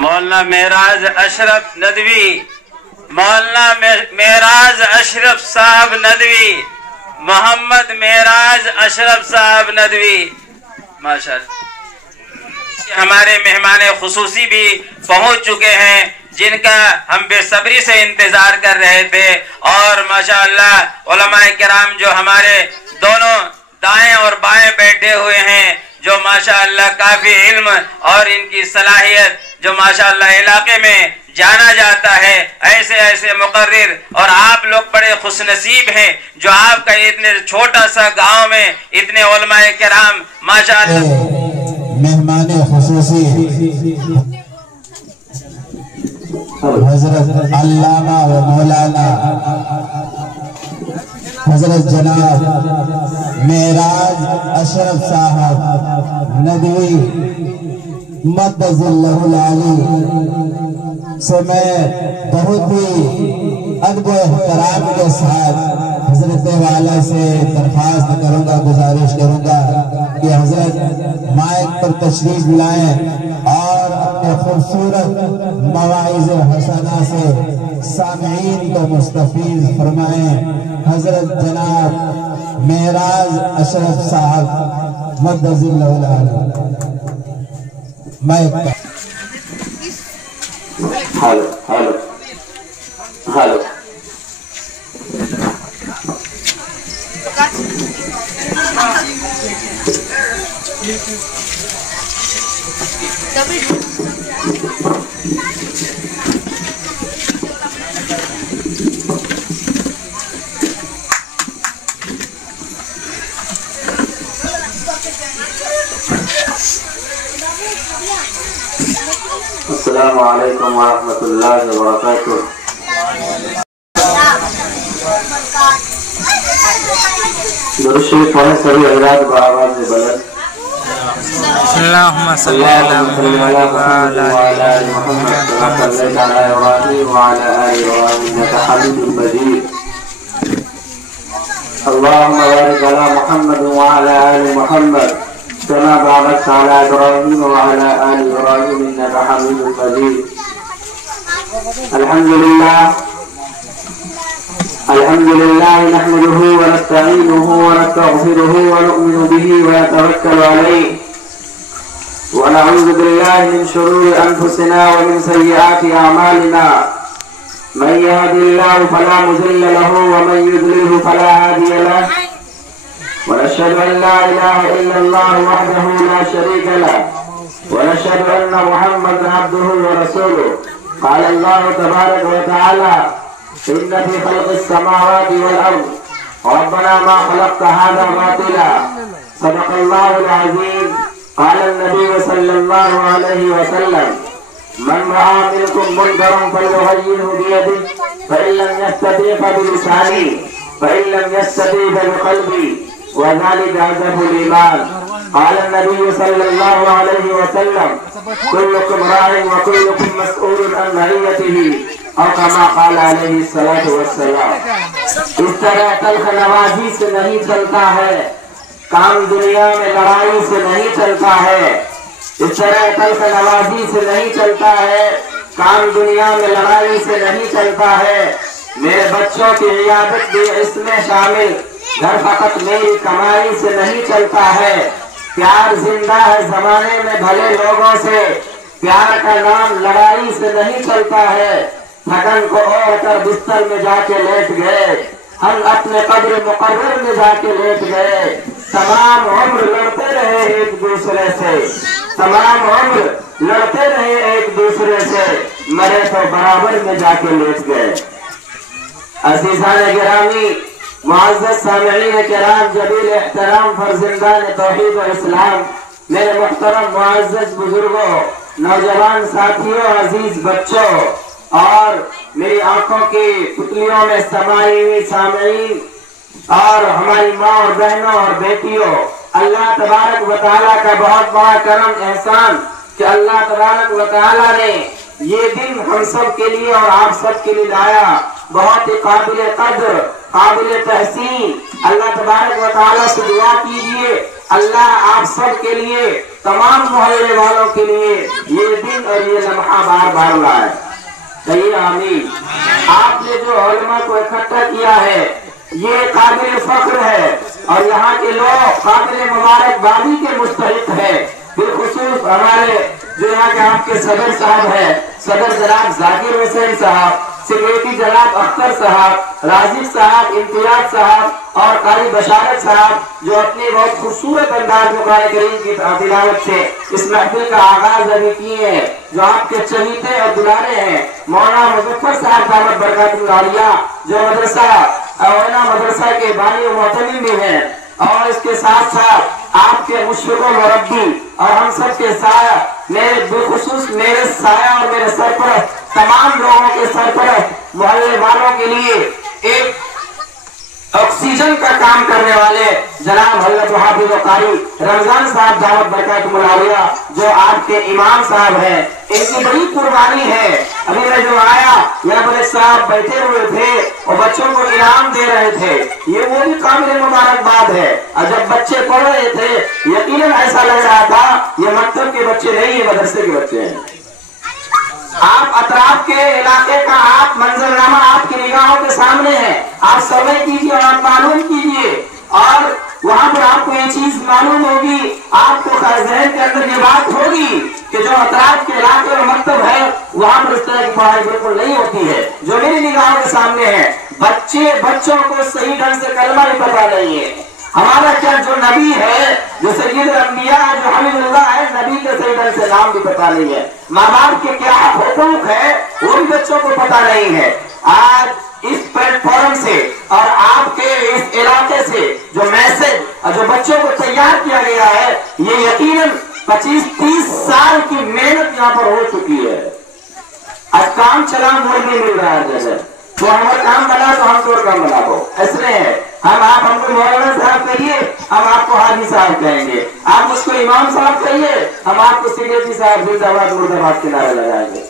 مولانا معراج اشرف ندوی، مولانا معراج اشرف صاحب ندوی، محمد معراج اشرف صاحب ندوی، ماشاءاللہ۔ ہمارے مہمان خصوصی بھی پہنچ چکے ہیں جن کا ہم بے صبری سے انتظار کر رہے تھے، اور ماشاءاللہ علماء کرام جو ہمارے دونوں دائیں اور بائیں بیٹھے ہوئے ہیں، جو ماشاءاللہ کافی علم اور ان کی صلاحیت جو ماشاءاللہ علاقے میں جانا جاتا ہے، ایسے ایسے مقرر، اور آپ لوگ بڑے خوش نصیب ہیں جو آپ کا اتنے چھوٹا سا گاؤں میں اتنے علماء کرام ماشاءاللہ۔ مہمان خصوصی حضرت علامہ و مولانا حضرت جناب معراج اشرف صاحب ندوی مقدس اللہ العالی سے میں بہت ہی ادب و احترام کے ساتھ حضرت والا سے درخواست کروں گا، گزارش کروں گا کہ حضرت مائک پر تشریف لائیں اور اپنے خوبصورت مواعظ حسنہ سے سامعین کو مستفیض فرمائیں۔ حضرت جناب معراج اشرف صاحب مقدس اللہ العالی مائک پر۔ ہلو ہلو ہلو السلام علیکم ورحمۃ اللہ وبرکاتہ۔ درود شریف پڑھیں سبھی حضرات بآواز بلند۔ اللہم صلی علی محمد وعلی آل محمد كما صليت على إبراهيم وعلى آل إبراهيم إنك حميد مجيد۔ اللهم بارك على محمد وعلى آل محمد كما باركت على إبراهيم وعلى آل إبراهيم إنك حميد مجيد۔ الحمد لله نحمده ونستعينه ونستغفره ونؤمن به ونتوكل عليه، ونعوذ بالله من شرور أنفسنا ومن سيئات أعمالنا، من يهد الله فلا مضل له ومن يضلل فلا هادي له، ونشهد أن لا إله إلا الله وحده لا شريك له، ونشهد أن محمدا عبده ورسوله۔ قال الله تبارك وتعالى: إن في خلق السماوات والأرض ربنا ما خلقت هذا باطلا، صدق الله العظيم۔ قال النبي صلى الله عليه وسلم: من رأى منكم منكرا فليغيره بيده، فإن لم يستطع فبلسانه، فإن لم يستطع فبقلبه، وذلك أضعف الإيمان۔ قال النبي صلى الله عليه وسلم: كلكم راع وكلكم مسؤول عن رعيته، اور کما قال علیہ الصلوۃ والسلام۔ اس طرح تلخ نوازی سے نہیں چلتا ہے، کام دنیا میں لڑائی سے نہیں چلتا ہے۔ اس طرح تلخ نوازی سے نہیں چلتا ہے، کام دنیا میں لڑائی سے نہیں چلتا ہے۔ میرے بچوں کی عیادت بھی اس میں شامل، گھر فقط میری کمائی سے نہیں چلتا ہے۔ پیار زندہ ہے زمانے میں بھلے لوگوں سے، پیار کا نام لڑائی سے نہیں چلتا ہے۔ تھکن کو اوڑھ کر بستر میں جا کے لیٹ گئے، ہم اپنے قبر مقرر میں جا کے لیٹ گئے۔ تمام عمر لڑتے رہے ایک دوسرے سے، تمام عمر لڑتے رہے ایک دوسرے سے، مرے تو برابر میں جا کے لیٹ گئے۔ عزیزان گرامی، معزز سامعین کرام، جلیل احترام فرزندان توحید و اسلام، میرے محترم معزز بزرگوں، نوجوان ساتھیوں، عزیز بچوں، اور میری آنکھوں کی پتلیوں میں سمائی ہوئی سامعین، اور ہماری ماں اور بہنوں اور بیٹیوں، اللہ تبارک و تعالیٰ کا بہت بڑا کرم احسان کہ اللہ تبارک و تعالیٰ نے یہ دن ہم سب کے لیے اور آپ سب کے لیے لایا۔ بہت ہی قابل قدر، قابل تحسین. اللہ تبارک و تعالیٰ سے دعا کیجیے اللہ آپ سب کے لیے تمام محلے والوں کے لیے یہ دن اور یہ لمحہ بار بار لائے. کہیے آمین. آپ نے جو علماء کو اکٹھا کیا ہے یہ قابل فخر ہے اور یہاں کے لوگ قابل مبارکبادی کے مستحق ہے. بالخصوص ہمارے جو یہاں کے آپ کے صدر صاحب ہیں، صدر جناب ذاکر حسین صاحب، سیکریٹری جناب اختر صاحب، راجد صاحب، امتیاز صاحب اور قاری بشارت صاحب جو اپنے بہت خوبصورت انداز میں قرآن کریم کی تلاوت سے اس محفل کا آغاز ابھی کیے ہیں، جو آپ کے چہیتے اور دلارے ہیں. مولانا مظفر صاحب دامت برکاتہ العالیہ جو مدرسہ کے بانی و معتمد بھی ہیں، اور اس کے ساتھ ساتھ آپ کے مشفق و مربی اور ہم سب کے سایہ، میرے بالخصوص میرے سایہ اور میرے سرپرست تمام لوگوں کے سرپرست محلے والوں کے لیے ایک آکسیجن کا کام کرنے والے جناب حضرت حافظ و قاری رمضان صاحب دعوت برکاتہ العالیہ جو آپ کے امام صاحب ہیں، ان کی بڑی قربانی ہے. ابھی میں جو آیا یہاں پر ایک صاحب بیٹھے ہوئے تھے اور بچوں کو انعام دے رہے تھے، یہ وہ بھی قابل مبارکباد ہے. اور جب بچے پڑھ رہے تھے یقیناً ایسا لگ رہا تھا یہ مکتب کے بچے نہیں، یہ مدرسے کے بچے ہیں. آپ اطراف کے علاقے کا آپ منظرنامہ آپ کی نگاہوں کے سامنے ہے. آپ سروے کیجیے اور آپ معلوم کیجیے اور وہاں پر آپ کو یہ چیز معلوم ہوگی، آپ کو ذہن کے اندر یہ بات ہوگی کہ جو اطراف کے علاقے اور مکتب ہے وہاں پر اس طرح کی پڑھائی بالکل نہیں ہوتی ہے جو میری نگاہوں کے سامنے ہے. بچوں کو صحیح ڈھنگ سے کلمہ بھی پتہ نہیں ہے. ہمارا کیا جو نبی ہے جو سید الانبیاء جو حمید اللہ ہے، نبی کے صحیح ڈھنگ سے نام بھی پتہ نہیں ہے. ماں باپ کے کیا حقوق ہے وہ بھی بچوں کو پتہ نہیں ہے. آج اس پلیٹ فارم سے اور آپ کے اس علاقے سے جو میسج اور جو بچوں کو تیار کیا گیا ہے یہ یقیناً 25-30 سال کی محنت یہاں پر ہو چکی ہے. آج کام چلا موڑ نہیں مل رہا ہے. جیسے تو ہمارا کام بنا تو ہم تو کام بنا دو ایسے ہے. ہم کو مولانا صاحب کہیے، ہم آپ کو حاجی صاحب کہیں گے. آپ اس کو امام صاحب کہیے، ہم آپ کو سیکریٹری صاحب زندہ باد مرداباد کے نعرے لگائیں گے.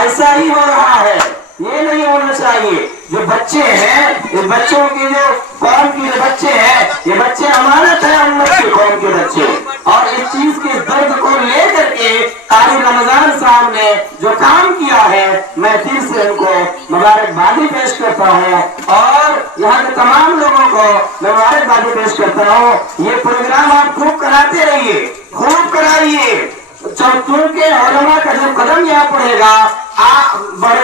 ایسا ہی ہو رہا ہے. یہ نہیں ہونا چاہیے. جو بچے ہیں یہ بچوں کے جو قوم کے جو بچے ہیں یہ بچے امانت ہے امت کے قوم کے بچے. اور اس چیز کے درد کو لے کر کے قاری رمضان صاحب نے جو کام کیا ہے میں پھر سے ان کو مبارکبادی پیش کرتا ہوں اور یہاں کے تمام لوگوں کو مبارکبادی پیش کرتا ہوں. یہ پروگرام آپ خوب کراتے رہیے، خوب کرائیے. کیونکہ علماء کا جو قدم یہاں پڑے گا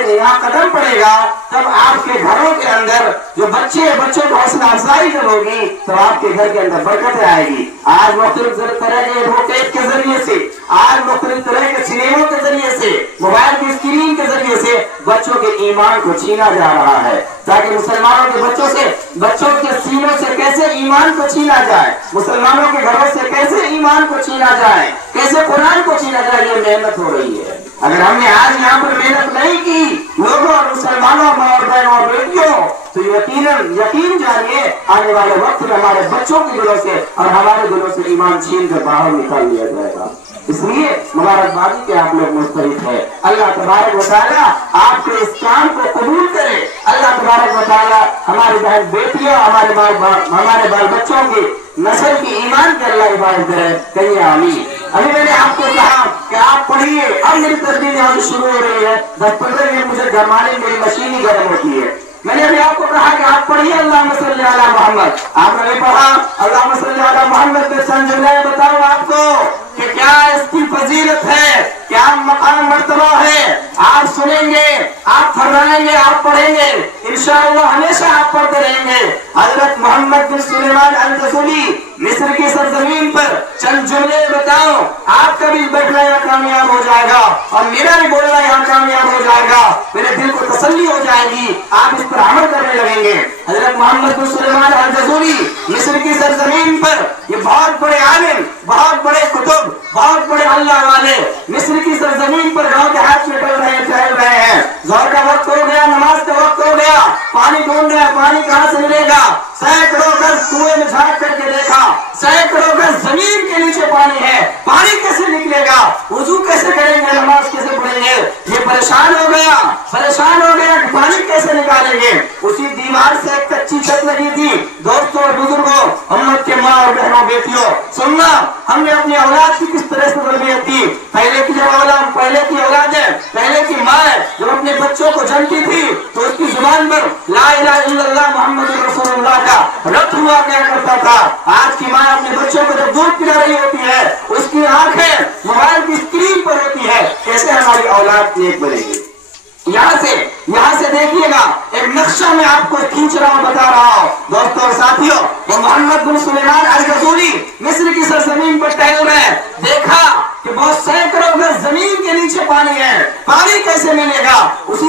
یہاں قدم پڑے گا تب آپ کے گھروں کے اندر جو بچوں کو حوصلہ افزائی جب ہوگی تو آپ کے گھر کے اندر برکت آئے گی. آج مختلف طرح کے ایڈوکیٹ کے ذریعے سے، آج مختلف طرح کے سنیموں کے ذریعے سے، موبائل کی اسکرین کے ذریعے سے بچوں کے ایمان کو چھینا جا رہا ہے تاکہ مسلمانوں کے بچوں کے سینوں سے کیسے ایمان کو چھینا جائے، مسلمانوں کے گھروں سے کیسے ایمان کو چھینا جائے، کیسے قرآن کو چھینا جائے. یہ محنت ہو رہی ہے. اگر ہم نے آج یہاں پر محنت نہیں کی لوگوں اور مسلمانوں اور بہنوں اور بیٹیوں تو یقین جانیے آنے والے وقت میں ہمارے بچوں کے دلوں سے اور ہمارے دلوں سے ایمان چھین کر باہر نکال لیا جائے گا. اس لیے مبارکبادی کے آپ لوگ مستحق ہے. اللہ تبارک و تعالیٰ آپ کے اس کام کو قبول کرے. اللہ تبارک و تعالیٰ ہماری بہن بیٹیوں ہمارے بال بچوں کی نسل کی ایمان کے اللہ عبادت کرے. کہیے آمین. ابھی میں نے آپ کو کہا کہ آپ پڑھیے. اب میری تسبیح یہاں سے شروع ہو رہی ہے. 10-15 منٹ مجھے گرمانے میری مشین ہی گرم ہوتی ہے. میں نے ابھی آپ کو کہا کہ آپ پڑھیے اللہم صلی علی محمد. آپ نے پڑھا اللہم صلی علی محمد میں چند جملے بتاؤں آپ کو کہ کیا اس کی فضیلت ہے، کیا مقام مرتبہ ہے. آپ سنیں گے، آپ پھرائیں گے، آپ پڑھیں گے، انشاءاللہ ہمیشہ آپ پڑھتے رہیں گے. حضرت محمد بن سلیمان الرسولی مصر کی سرزمین پر چند جملے بتاؤ، آپ کا بھی بیٹھنا یہاں کامیاب ہو جائے گا اور میرا بھی بولنا یہاں کامیاب ہو جائے گا. میرے دل کو تسلی ہو جائے گی، آپ اس پر عمل کرنے لگیں گے. حضرت محمد بن سلیمان الرسولی مصر کی سرزمین پر یہ بہت بڑے عالم، بہت بڑے کتب، بہت بڑے اللہ والے مصر کی سرزمین پر گاؤں دیہات میں ٹہل رہے ہیں. ظہر کا وقت ہو گیا، نماز کا وقت ہو گیا، پانی ڈھونڈ رہے ہیں، پانی کہاں سے ملے گا. सैकड़ों गज कुएं में झांक करके देखा, सैकड़ों गज जमीन के नीचे पानी है, पानी कैसे निकलेगा, वुजू कैसे करेंगे, नमाज कैसे पढ़ेंगे। ये परेशान हो गया कि पानी कैसे निकालेंगे। उसी दीवार से एक कच्ची छत लगी थी। दोस्तों और बुजुर्गों, उम्मत के माँ और बहनों, बेटियों, सुनना, हमने अपनी औलाद की किस तरह से तरबियत की। पहले की औलाद है, पहले की माँ है, जब अपने बच्चों को जन्मती थी तो उसकी जुबान पर ला इलाहा इल्लल्लाह मुहम्मद रसूलुल्लाह का रट हुआ क्या करता था। आज की माँ अपने बच्चों को जब दूध पिला रही होती है, उसकी आंखें मोबाइल की स्क्रीन पर होती है। कैसे हमारी औलाद नेक बनेगी। यहाँ से देखिएगा, एक नक्शा में आपको खींच रहा हूं, बता रहा हूं। दोस्तों और साथियों, वो मोहम्मद बिन सुलेमान अल-गजूली मिस्र की सरजमीन पर टहल रहे हैं। देखा कि बहुत सैकड़ों गज जमीन के नीचे पानी है, पानी कैसे मिलेगा। उसी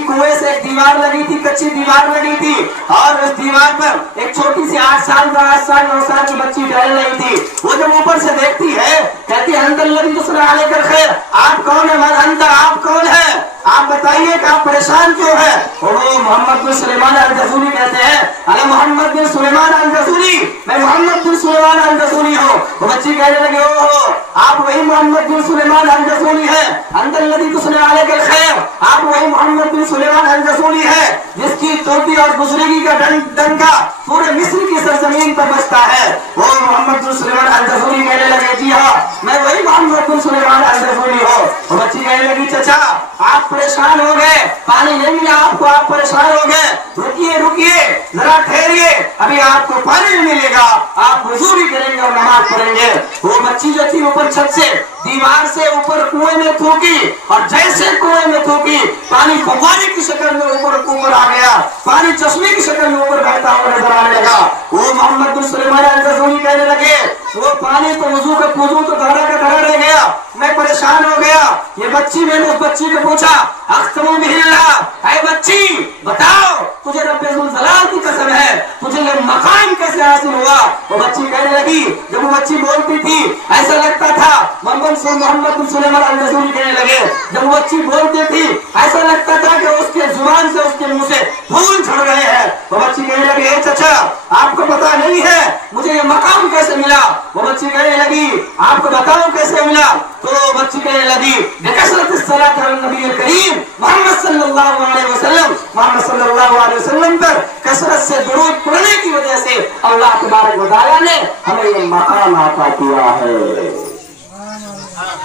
कुएं से एक दीवार लगी थी, कच्ची दीवार लगी थी, और उस दीवार पर एक छोटी सी 8 साल 9 साल की बच्ची टहल रही थी। वो जब ऊपर से देखती है, कहती है अंदर लगी दूसरा आलेकर खैर, आप कौन है, अंदर आप कौन है, आप बताइए कि आप परेशान क्यों है। वो मोहम्मद बिन सुलेमान अल-गजूली कहते हैं, अरे मोहम्मद बिन सुलेमान अल-गजूली, मैं मोहम्मद बिन सुलेमान अल-गजूली हूँ। वो बच्ची कहने लगी, ओहो, आप वही मोहम्मद बिन सुलेमान अल-गजूली है, अंदर लगी दूसरे आलेकर खैर, आप वही मोहम्मद बिन सुलेमान अल-गजूली है जिसकी चोटी और बुजुर्गी का डंका पूरे मिस्र की सरजमीन पर बजता है। वो मोहम्मद बिन सुलेमान अल-गजूली कहने लगे, जी हाँ, मैं वही मोहम्मद बिन सुलेमान अल-गजूली हूँ। वो बच्ची कहने लगी, चचा आप परेशान हो गए, पानी नहीं मिला आपको, आप परेशान हो गए, रुकिए जरा ठहरिए, अभी आपको पानी नहीं मिलेगा, आप वुजू भी करेंगे और नमाज पढ़ेंगे। वो बच्ची जो थी ऊपर छत से दीवार से ऊपर कुएं में थूकी, और जैसे कुएं में थूकी, पानी फव्वारे की शक्ल में ऊपर आ गया, पानी चश्मे की शक्ल में ऊपर बहता हुआ नजर आने लगा। वो मोहम्मद बिन सुलेमान अल-गजूली कहने लगे, वो पानी तो वुजू तो धरा का धरा रह गया, मैं परेशान हो गया। ये बच्ची, मैंने उस बच्ची को पूछा, अख्तमु बिल्लाह, ऐ बच्ची बताओ, तुझे रब्बुल जलाल की कसम है, तुझे ये मकाम कैसे हासिल हुआ। वो बच्ची कहने लगी, जब वो बच्ची बोलती थी ऐसा लगता था, मोहम्मद बिन सुलेमान अल-गजूली कहने लगे, जब वो बच्ची बोलती थी ऐसा लगता था कि उसके जुबान से, उसके मुंह से फूल झड़ रहे हैं। वो बच्ची कहने लगी, ए चचा आपको पता नहीं है मुझे ये मकाम कैसे मिला। वो बच्ची कहने लगी, आपको बताओ कैसे मिला। तो बच्ची कहने लगी, कसरत नबी करीम मोहम्मद सल्लल्लाहु अलैहि वसल्लम पर कसरत से दुरूद पढ़ने की वजह से अल्लाह तबारक व तआला ने हमें ये मकाम अता किया है।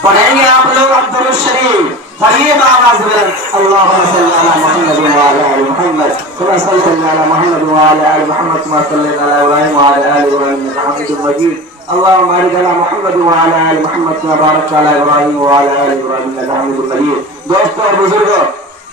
पढ़ेंगे आप लोग अब दुरूद शरीफ, पढ़िए आवाज में, अल्लाहुम्मा सल्ली अला मुहम्मद व अला आलि मुहम्मद कमा सल्लैता अला मुहम्मद व अला आलि मुहम्मद कमा सल्लैता अला इब्राहीम व अला आलि इब्राहीम इन्नका हमीदुम मजीद। अल्लाहुम्मा बारिक अला मुहम्मद व अला आलि मुहम्मद कमा बारकता अला इब्राहीम व अला आलि इब्राहीम इन्नका हमीदुम मजीद। दोस्तों और बुजुर्गों,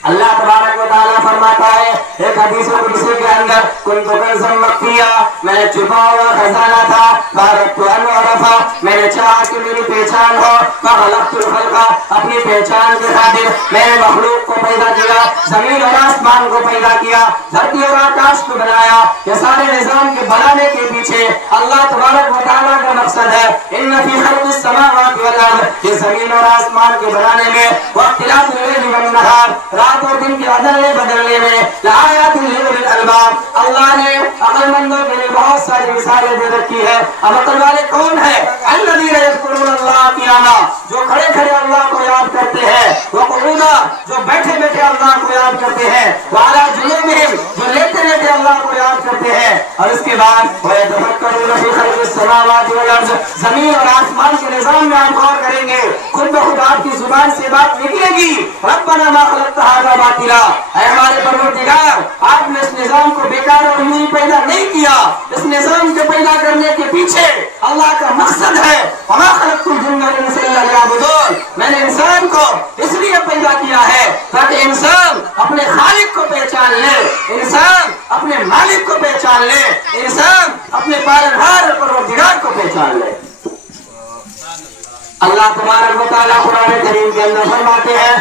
अल्लाह तबारक व तआला फरमाता है एक हदीस कुदसी के अंदर, कुन्तु कंज़न मख्फिया, मैं छुपा हुआ खजाना था, बारकतु अन अरफा, मैंने चाहा कि मेरी पहचान हो, फखलक़तुल खल्क़ा, अपनी पहचान के खातिर मैंने मखलूक को पैदा किया, जमीन और आसमान को पैदा किया, धरती और आकाश को बनाया। ये सारे निजाम के बनाने के पीछे अल्लाह तबारक व तआला का मकसद है, इन्न फी खल्क़िस समावाति वल अर्द, ये जमीन और आसमान के बनाने में, वख्तिलाफ़िल लैली वन नहार, रात और दिन के बदलने में, लायातिन लिउलिल अलबाब, अल्लाह ने अक्लमंदों के लिए बहुत सारी मिसालें दे रखी है। अब अक्ल वाले कौन है? अल्लज़ीना यज़कुरूनल्लाह क़ियामा, जो खड़े खड़े अल्लाह को याद करते हैं, व क़ुऊदा, जो बैठे बैठे अल्लाह को याद करते हैं, व अला जुनूबिहिम, जो लेटे लेटे अल्लाह को याद करते हैं। और इसके बाद व यतफ़क्करूना फ़ी ख़ल्क़िस समावाति वल अर्ज़, जमीन और आसमान के निज़ाम में आप गौर करेंगे, खुद ब खुद आपकी जुबान से बात निकलेगी, रब्बना मा ख़लक़्ता हाज़ा बातिला, ऐ हमारे परवरदिगार, आपने इस निजाम को बेकार और यूं ही पैदा नहीं किया, इस निजाम के पैदा करने के पीछे अल्लाह का मकसद है। वमा खलक़्तुल जिन्ना वल इंसा इल्ला लियअबुदून, मैंने इंसान को इसलिए पैदा किया है ताकि इंसान अपने खालिक को पहचान ले, इंसान अपने मालिक को पहचान ले, इंसान अपने पालनहार परवरदिगार को पहचान ले। اللہ تبارک و تعالیٰ قرآن کریم کے اندر فرماتے ہیں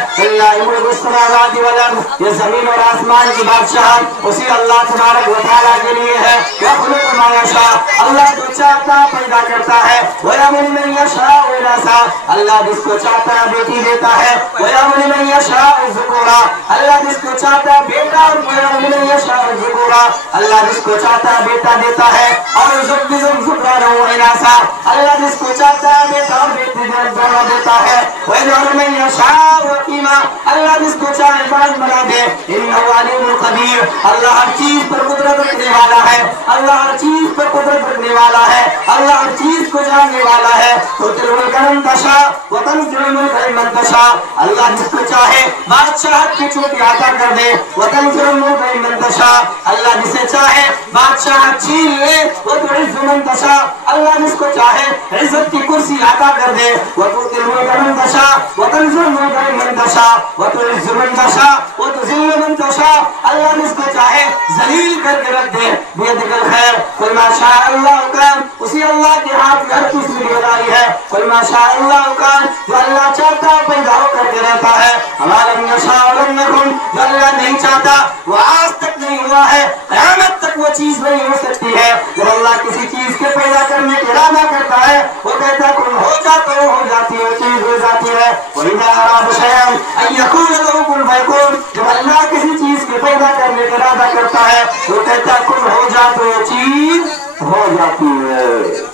یہ زمین اور آسمان کی بادشاہت اسی اللہ تبارک و تعالیٰ کے لیے ہے۔ یخلق ما یشاء، اللہ جو چاہتا پیدا کرتا ہے۔ وَيَهْبُ لِمَن يَشَاءُ إِنَاثًا، اللہ جس کو چاہتا بیٹی دیتا ہے۔ وَيَهْبُ لِمَن يَشَاءُ ذُكُورًا، اللہ جس کو چاہتا بیٹا، وَيَهْبُ لِمَن يَشَاءُ ذُكُورًا، اللہ جس کو چاہتا بیٹا دیتا ہے۔ اور يُزَوِّجُهُمْ ذُكْرَانًا وَإِنَاثًا، اللہ جس کو چاہتا بیٹا اور بیٹی دونوں دیتا ہے۔ وَيَجْعَلُ مَن يَشَاءُ عَقِيمًا، اللہ جس کو چاہے باز بنا دے۔ إِنَّهُ عَلِيمٌ قَدِيرٌ، اللہ ہر چیز پر قدرت رکھنے والا ہے، اللہ ہر چیز پر قدرت رکھنے والا ہے، اللہ ہر چیز کو جاننے والا ہے۔ تُؤْتِي الْمُلْكَ مَن تَشَاءُ وَتَنزِعُ الْمُلْكَ مِمَّن تَشَاءُ، اللہ جس کو چاہے بادشاہت کی چوٹی عطا کر دے۔ وَتَنزِعُ الْمُلْكَ مِمَّن تَشَاءُ، اللہ جسے چاہے بادشاہت چھین لے۔ وَتُعِزُّ مَن تَشَاءُ، اللہ جس کو چاہے عزت کی کرسی عطا کر دے۔ وَتُؤْتِي الْمُلْكَ مَن تَشَاءُ وَتَنزِعُ الْمُلْكَ مِمَّن تَشَاءُ وَتُعِزُّ مَن تَشَاءُ وَتُذِلُّ مَن تَشَاءُ، اللہ جس کو چاہے ذلیل کر کے رکھ دے۔ بِيَدِكَ الْخَيْرُ، قُلْ مَا شَاءَ اللَّهُ كَانَ، اسی اللہ کے ہاتھ میں ہر چیز کی بھلائی ہے۔ قُلْ مَا شَاءَ اللَّهُ كَانَ، جو اللہ چاہتا پیدا ہو کر کے رہتا ہے۔ وَمَا لَمْ يَشَاءْ لَمْ يَكُنْ، جو اللہ نہیں چاہتا وہ آج تک نہیں ہوا ہے، قیامت تک وہ چیز نہیں ہو سکتی ہے۔ جب اللہ کسی چیز کے پیدا کرنے کا ارادہ کرتا ہے وہ کہتا ہے کن ہو جاتا ہے، ہو جاتی ہے، چیز ہو جاتی ہے۔ وَإِذَا أَرَادَ شَيْئًا أَن يَقُولَ لَهُ كُن فَيَكُونُ، جب اللہ کسی چیز کے پیدا کرنے کا ارادہ کرتا ہے وہ کہتا ہے کن ہو جاتا ہے، چیز ہو جاتی ہے۔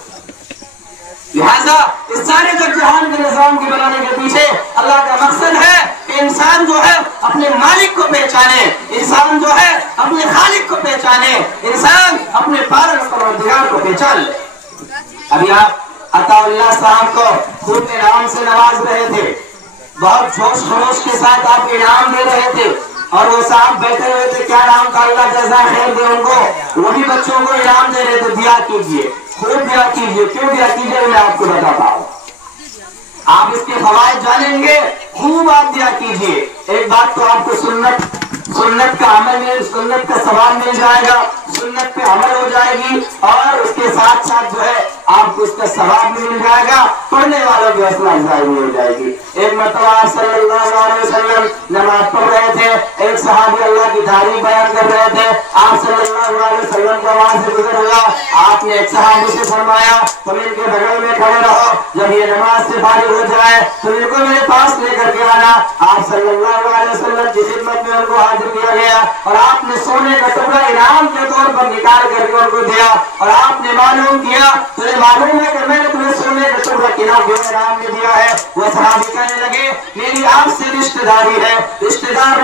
لہذا اس سارے جہان کے نظام کے بنانے کے پیچھے اللہ کا مقصد ہے کہ انسان جو ہے اپنے مالک کو پہچانے، انسان جو ہے اپنے خالق کو پہچانے، انسان اپنے پالن پروردگار کو پہچان لے۔ ابھی آپ عطا اللہ صاحب کو خوب انعام سے نواز رہے تھے، بہت جوش خروش کے ساتھ آپ انعام دے رہے تھے، اور وہ صاحب بیٹھے ہوئے تھے، کیا نام کا اللہ جزا خیر دے ان کو، وہ بھی بچوں کو انعام دے رہے تھے، دیا کیجئے، خوب دیا کیجئے، کیوں دیا کیجئے میں آپ کو بتاتا ہوں، آپ اس کے فوائد جانیں گے، خوب آپ دیا کیجئے۔ ایک بات تو آپ کو سنت کا عمل میں، سنت کا ثواب مل جائے گا، سنت پہ عمل ہو جائے گی، اور اس کے ساتھ ساتھ جو ہے آپ کو اس کا ثواب بھی مل جائے گا، پڑھنے والوں کی حوصلہ افزائی بھی ہو جائے گی۔ ایک مرتبہ صلی اللہ علیہ وسلم نماز پڑھ رہے تھے، ایک صحابی اللہ کی تعریف بیان کر رہے تھے، آپ صلی اللہ علیہ وسلم کا وہاں سے گزر ہوا، آپ نے ایک صحابی سے فرمایا تم ان کے بغل میں کھڑے رہو، جب یہ نماز سے فارغ ہو جائے تو ان کو میرے پاس لے کر کے آنا۔ آپ صلی اللہ علیہ وسلم کی خدمت میں ان کو حاضر کیا گیا، اور آپ نے سونے کا ٹکڑا انعام کے طور پر نکال کر کے ان کو دیا، اور آپ نے معلوم کیا، تمہیں معلوم ہے کہ میں نے تمہیں سونے کا ٹکڑا انعام میں دیا ہے۔ وہ صحابی کہنے لگے میری آپ سے رشتہ داری ہے، رشتہ دار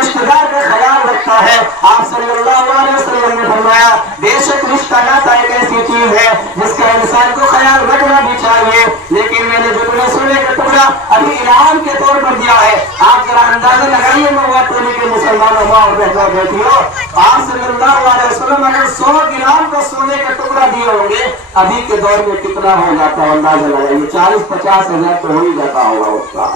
کا خیال رکھتا ہے۔ آپ صلی اللہ علیہ وسلم نے فرمایا بے شک رشتہ ناتا ایک ایسی چیز ہے جس کا انسان کو خیال رکھنا بھی چاہیے، لیکن میں نے جو تمہیں سونے کا ٹکڑا ابھی انعام کے طور پر دیا ہے، آپ ذرا اندازہ لگائیے موا ٹولی کے مسلمانوں بیٹھی ہو، آپ صلی اللہ علیہ وسلم اگر 100 گرام کا سونے کا ٹکڑا دیے ہوں گے ابھی کے دور میں کتنا ہو جاتا ہے اندازہ لگائیے، 40-50 ہزار تو ہو ہی جاتا ہوگا اس کا۔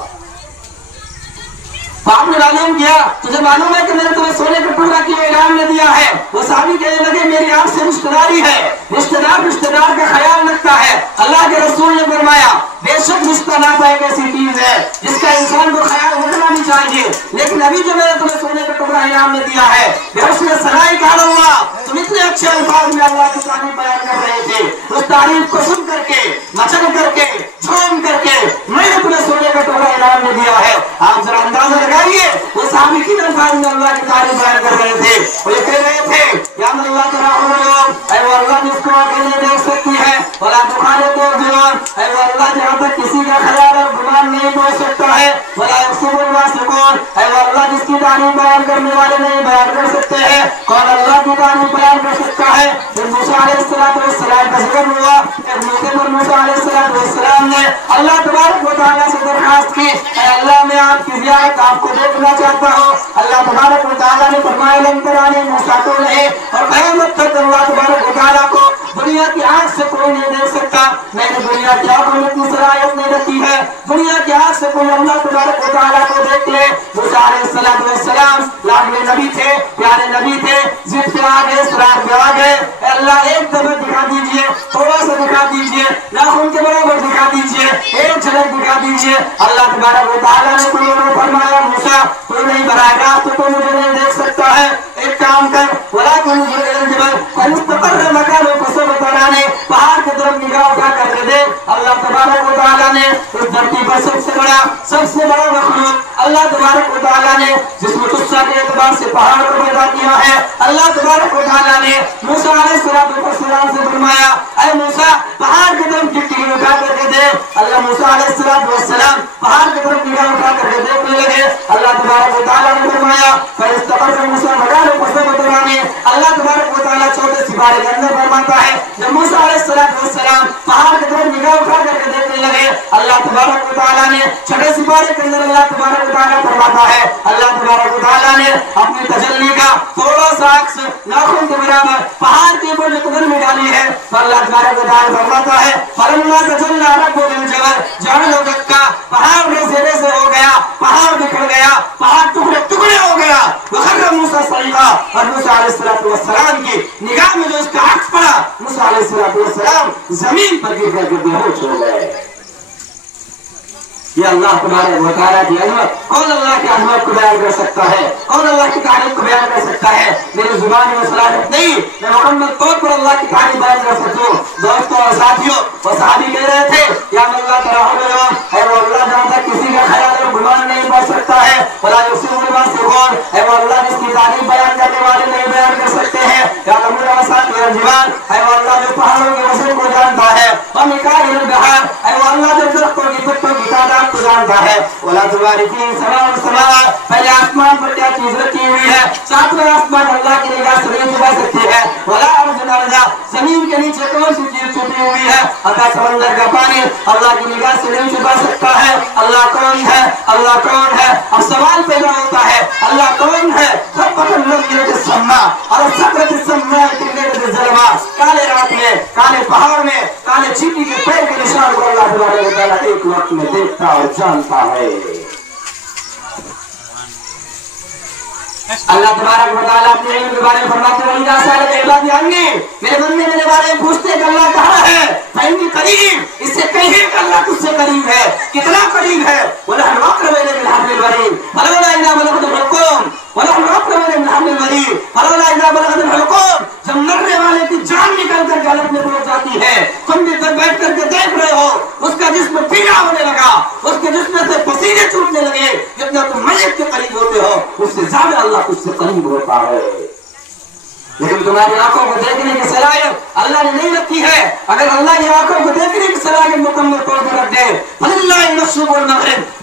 آپ نے معلوم کیا، تجھے معلوم ہے کہ میں نے تمہیں سونے کا ٹکڑا کیوں انعام نے دیا ہے؟ وہ صحابی کہنے لگے میری آپ سے رشتہ داری ہے، رشتہ دار کا خیال رکھتا ہے۔ اللہ کے رسول نے فرمایا بے شک رشتہ ناتا ایک ایسی چیز ہے جس کا انسان کو خیال رکھنا بھی چاہیے، لیکن ابھی جو میں نے تمہیں سونے کا ٹکڑا انعام نے دیا ہے اس میں سرائی کا ہوا، تم اتنے اچھے الفاظ میں اللہ کی تعریف بیان کر رہے تھے، اس تعریف کو سن کر کے، مچل کر کے، جھوم کر کے میں نے تمہیں سونے کا ٹکڑا انعام نے دیا ہے۔ آپ ذرا اندازہ لگائیے وہ صحابی کن الفاظ میں اللہ کی تعریف بیان کر رہے تھے، وہ یہ کہہ رہے تھے یا اللہ تعالیٰ اے وہ اللہ جس کو اکیلے دیکھ سکتی ہے، ولا تخالط الجنان، اے وہ اللہ جہاں تک کسی کا خیال اور گمان نہیں پہنچ سکتا ہے، ولا یقصب الواسقون، اے وہ اللہ جس کی تعریف بیان کرنے والے نہیں بیان کر سکتے ہیں، کون اللہ کی تعریف بیان کر سکتا ہے؟ پھر موسیٰ علیہ السلام کا ذکر ہوا، ایک موقع پر موسیٰ علیہ السلام نے اللہ تبارک و تعالیٰ سے درخواست کی اے اللہ میں آپ کی زیارت آپ کو دیکھنا چاہتا ہوں۔ اللہ تبارک و تعالیٰ نے فرمایا لن ترانی موسیٰ کو نہیں، اور قیامت تک اللہ تبارک و تعالیٰ کو دنیا کی آنکھ سے کوئی نہیں دیکھ سکتا، میں نے دنیا کی آنکھوں میں اتنی صلاحیت نہیں رکھی ہے دنیا کی آنکھ سے کوئی اللہ تبارک و تعالیٰ کو دیکھ لے۔ موسیٰ علیہ السلام لاڈلے نبی تھے، پیارے نبی تھے، ضد پہ آگے اسرار پہ آگے، اے اللہ ایک دفعہ دکھا دیجئے، تھوڑا سا دکھا دیجئے، ناخن کے برابر دکھا دیجئے، एक झलक दिखा दीजिए। अल्लाह तबारक व तआला ने फरमाया मूसा तू नहीं बराह रास्त तो मुझे नहीं देख सकता है, एक काम कर वलाकिन जबल फमुस्तकर मकान को बताने पहाड़ की तरफ निगाह उठा कर दे। अल्लाह तबारक व तआला ने इस धरती पर सबसे बड़ा मखलूक अल्लाह तबारक व तआला ने जिसमें गुस्सा के एतबार से पहाड़ को पैदा किया है। अल्लाह तबारक व तआला ने मूसा अलैहिस्सलाम से फरमाया ऐ मूसा पहाड़ की तरफ गिट्टी उठा करके दे। अल्लाह मूसा अलैहिस्सलाम पहाड़ की तरफ निगाह उठा करके देखने लगे। अल्लाह तबारक व तआला ने फरमाया फइस्तकर मूसा मकान को बताने। अल्लाह तबारक व तआला छोटे सिपाही के अंदर फरमाता है जब मूसा अलैहिस्सलाम पहाड़ की तरफ निगाह उठा करके देखने लगे अल्लाह तबारक व तआला ने छोटे सिपाही के अंदर अल्लाह तबारक व तआला फरमाता है अल्लाह तबारक व तआला ने अपनी तजल्ली का थोड़ा सा अक्स नाखून के बराबर पहाड़ के ऊपर कदम में डाली है। तो अल्लाह तबारक व तआला फरमाता है फलम्मा तजल्ला रब्बुल जबल जअल दक्का पहाड़ रेसे हो गया, पहाड़ बिखर गया, पहाड़ टुकड़े टुकड़े हो गया। वखर्र मूसा सईदा और मूसा अलैहिस्सलाम की निगाह में जो उसका अक्स पड़ा मूसा अलैहिस्सलाम जमीन पर गिर कर बेहोश हो गए। ये अल्लाह तबारक व तआला की अज़मत, कौन अल्लाह की अज़मत को बयान कर सकता है, कौन अल्लाह की तारीफ को बयान कर सकता है। मेरी जुबान में सलाहियत नहीं मैं मुकम्मल तौर पर अल्लाह की तारीफ बयान कर सकूं। दोस्तों और साथियों वो सहाबी कह रहे थे या अल्लाह तराहु है वो अल्लाह जहां तक किसी का ख्याल और गुमान नहीं पड़ सकता है वला युसिबुल मासून है वो अल्लाह जिसकी तारीफ बयान करने वाले नहीं बयान कर सकते हैं। या अल्लाह वसात व जीवान है वो अल्लाह जो पहाड़ों के वजन को जानता है और मिकाइल बहार है वो अल्लाह जो दरख्तों की पत्तों की तादाद को जानता है। वला तुम्हारी समा पहले आसमान पर क्या चीज रखी हुई है, सातवें आसमान अल्लाह की निगाह से नहीं छुपा सकती है। वला जमीन के नीचे कौन सी चीज छुपी हुई है, अगर समंदर का पानी अल्लाह की निगाह से नहीं छुपा सकता है। अल्लाह कौन है, अल्लाह कौन है। अब सवाल पैदा होता है अल्लाह कौन है। काले रात में, काले पहाड़ में, काले चींटी के पैर के निशान को अल्लाह तबारक व तआला एक वक्त में देखता और जानता है। अल्लाह तबारक व तआला अपने इल्म के बारे में फरमाते हैं इज़ा सअलका इबादी अन्नी मेरे बंदे मेरे बारे में पूछते हैं कि अल्लाह कहाँ है, फइन्नी करीब इससे कहिए कि अल्लाह तुझसे करीब है। कितना करीब है। वनहनु अक़रबु इलैहि मिन हब्लिल वरीद फलौला इज़ा बलगतुल हुलक़ूम वनहनु अक़रबु इलैहि मिन हब्लिल वरीद फलौला इज़ा बलगतुल हुलक़ूम। जब मरने वाले की जान निकल कर गलत में पहुंच जाती है तुम भी तक बैठ करके देख रहे हो उसका जिस्म पीला होने लगा, उसके जिस्म से पसीने छूटने लगे, जितना तुम मय्यत के करीब होते हो उससे ज्यादा अल्लाह तुझसे करीब होता है। लेकिन तुम्हारी आंखों को देखने की सलाहियत अल्लाह ने नहीं रखी है। अगर अल्लाह की आंखों को देखने की सलाहियत मुकम्मल तौर पर रख दे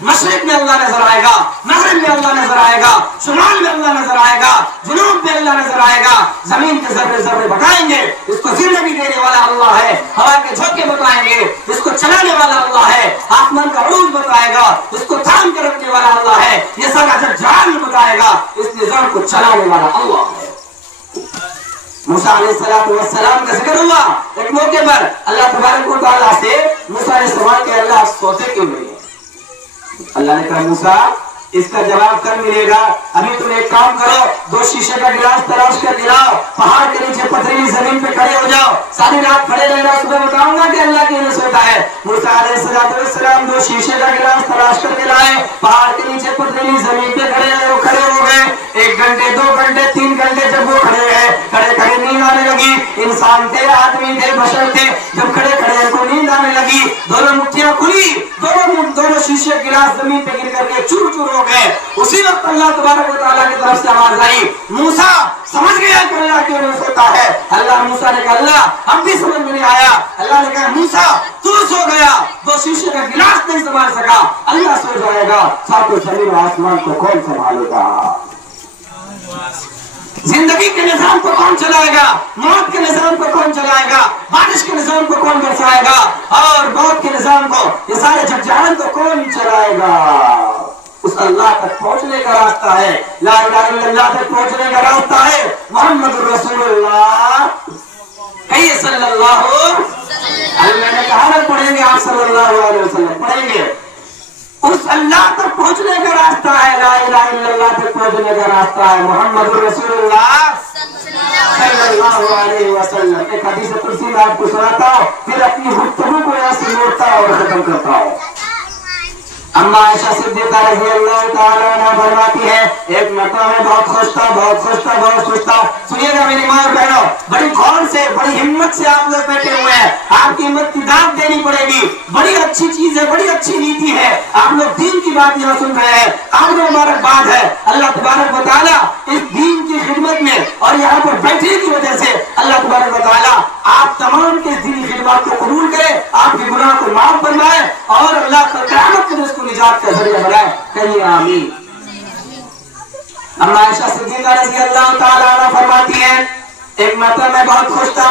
मशरिक में अल्लाह नजर आएगा, मगरिब में अल्लाह नजर आएगा, शुमाल में अल्लाह नजर आएगा, जुनूब में अल्लाह नजर आएगा। जमीन के जर्रे जर्रे बताएंगे इसको जिंदगी देने वाला अल्लाह है, हवा के झोंके बताएंगे इसको चलाने वाला अल्लाह है, आसमान का उरूज बताएगा इसको थाम कर रखने वाला अल्लाह है, ये सारा जान बताएगा इस निजाम को चलाने वाला अल्लाह है। मूसा अलैहिस्सलाम का जिक्र हुआ एक मौके पर अल्लाह तबारक व तआला से मूसा ने सवाल किया अल्लाह सोते क्यों नहीं। अल्लाह ने कहा मूसा इसका जवाब कल मिलेगा, अभी तुम एक काम करो 2 शीशे का गिलास तलाश कर दिलाओ, पहाड़ के नीचे पथरीली जमीन पे खड़े हो जाओ, सारी रात खड़े रहना, सुबह बताऊंगा कि अल्लाह की नसीहत है। मूसा अलैहिस्सलाम 2 शीशे का गिलास तलाश करके लाए, पहाड़ के नीचे पथरीली जमीन पे खड़े हो गए। 1 घंटे 2 घंटे 3 घंटे जब वो खड़े खड़े नींद आने लगी। इंसान थे, आदमी थे, बशर थे, जब खड़े उनको नींद आने लगी, दोनों मुट्ठियां खुली, दोनों शीशे गिलास जमीन पे गिर करके चूर चूर हो गए। उसी वक्त अल्लाह तबारक व तआला की तरफ से आवाज आई मूसा समझ गया कि अल्लाह क्यों नहीं सोता है। अल्लाह मूसा ने कहा अल्लाह अब भी समझ में नहीं आया। अल्लाह ने कहा मूसा तू सो गया, 2 शीशे का गिलास नहीं संभाल सका, अल्लाह सो जाएगा, सातों जमीन आसमान को कौन संभालेगा। जिंदगी के निजाम को कौन चलाएगा, मौत के निजाम को कौन चलाएगा, बारिश के निजाम को कौन बरसाएगा और मौत के निजाम को, ये सारे जहान को कौन चलाएगा। उस अल्लाह तक पहुंचने का रास्ता है, ला इलाहा इल्लल्लाह तक पहुंचने का रास्ता है मुहम्मदुर रसूलुल्लाह कहिए सल्लल्लाहु अलैहि। मैंने कहा ना पढ़ेंगे आप सल्लल्लाहु अलैहि वसल्लम पढ़ेंगे। اس اللہ تک پہنچنے کا راستہ ہے، لا الہ الا اللہ تک پہنچنے کا راستہ ہے، محمد رسول اللہ صلی اللہ علیہ وسلم۔ ایک حدیث قدسی میں آپ کو سناتا ہوں، پھر اپنی گفتگو کو یہاں سے موڑتا اور ختم کرتا ہوں۔ اما عائشہ صدیقہ رضی اللہ تعالیٰ عنہ فرماتی ہے، ایک مرتبہ میں بہت خوش تھا۔ سنیے گا میری ماں اور بہنوں، بڑی غور سے، بڑی ہمت سے آپ لوگ بیٹھے ہوئے ہیں، آپ کی ہمت کی داد دینی پڑے گی۔ بڑی اچھی چیز ہے، بڑی اچھی نیتی ہے، آپ لوگ دین کی بات یہاں سن رہے ہیں، آپ کو مبارکباد ہے۔ اللہ تبارک و تعالیٰ اس دین کی خدمت میں اور یہاں پر بیٹھنے کی وجہ سے اللہ تبارک و تعالیٰ آپ تمام کے دینی خدمات کو قبول کرے، آپ کے گناہ کو معاف فرمائے اور اللہ کا قیامت کے اس کو نجات کا ذریعہ بنائے، کہیے آمین۔ اما عائشہ صدیقہ رضی اللہ تعالیٰ عنہ فرماتی ہیں، ایک مرتبہ میں بہت خوش تھا۔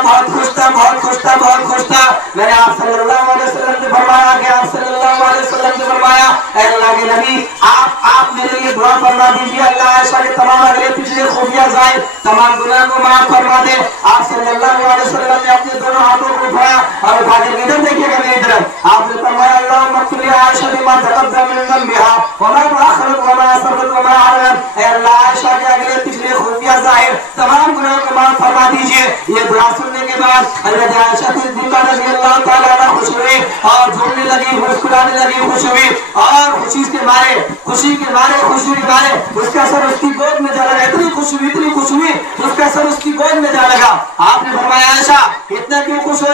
میں نے آپ صلی اللہ علیہ وسلم سے فرمایا کہ آپ صلی اللہ علیہ وسلم سے فرمایا، اے اللہ کے نبی، آپ میرے لیے دعا فرما دیجیے، اللہ عائشہ کے تمام اگلے پچھلے خوبیاں ظاہر، تمام گناہ کو معاف فرما دے۔ آپ صلی اللہ علیہ وسلم نے اپنے دونوں ہاتھوں کو اٹھایا اور اٹھا کے ادھر دیکھیے گا میری طرف، آپ نے فرمایا اللہم اغفر لعائشہ بما تقدم من ذنبها وما تأخرت وما اسررت وما اعلنت، اے اللہ عائشہ کے اگلے پچھلے خوبیاں ظاہر، تمام گناہ کو معاف فرما دیجیے۔ یہ دعا سننے کے بعد حضرت عائشہ صدیقہ رضی اللہ تعالیٰ عنہ خوش ہوئی اور جھومنے لگی، مسکرانے لگی، خوش ہوئی اور خوشی کے مارے اس کا سر اس کی گود میں جا لگا، اتنی خوش ہوئی اس کا سر اس کی گود میں جا لگا۔ آپ نے فرمایا عائشہ اتنا کیوں خوش ہو